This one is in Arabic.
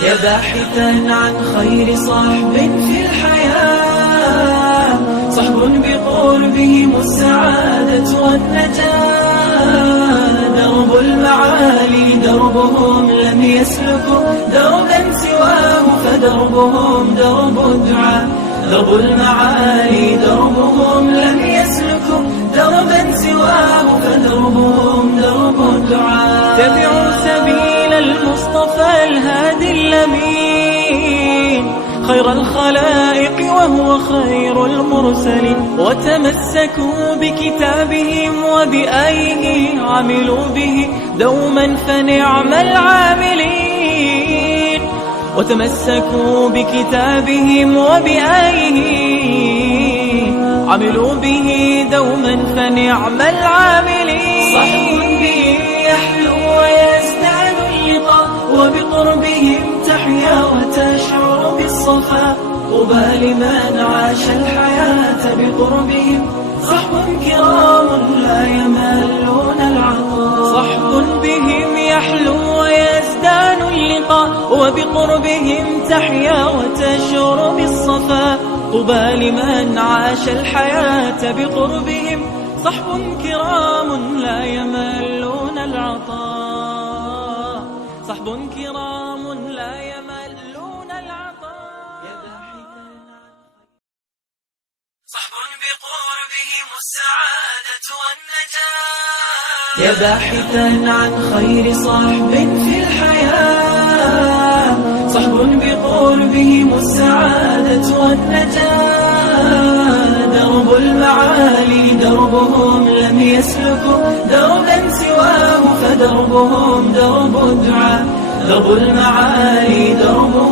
يا باحثا عن خير صحب في الحياة، صحب بقربهم السعادة والنجاة. درب المعالي دربهم لم يسلكوا دربا سواه، فدربهم درب الدعاء. درب المعالي دربهم لم يسلكوا دربا سواه، فدربهم درب الدعاء. تبعوا سبيل المصطفى الهادي الأمين، خير الخلائق وهو خير المرسلين، وتمسكوا بكتابهم وبآيه عملوا به دوما فنعم العاملين. وتمسكوا بكتابهم وبآيه عملوا به دوما فنعم العاملين. صحب به يحلو ويزداد اللقاء، وبقربهم تحيا وتشعر بالصفاء. طوبى لمن عاش الحياة بقربهم، صحب كرام لا يملون العطاء. صحب بهم يحلو ويزدان اللقاء، وبقربهم تحيا وتشعر بالصفاء. طوبى لمن عاش الحياة بقربهم، صحب كرام لا يملون العطاء. صحب كرام لا يملون العطاء. صحب بقربهم السعادة والنجاة. يا باحثا عن خير صحب في الحياة، صحب بقربهم السعادة والنجاة. درب المعالي دربهم لم يسلكوا دربا سواه، فدربهم درب الدعاء. درب المعالي دربهم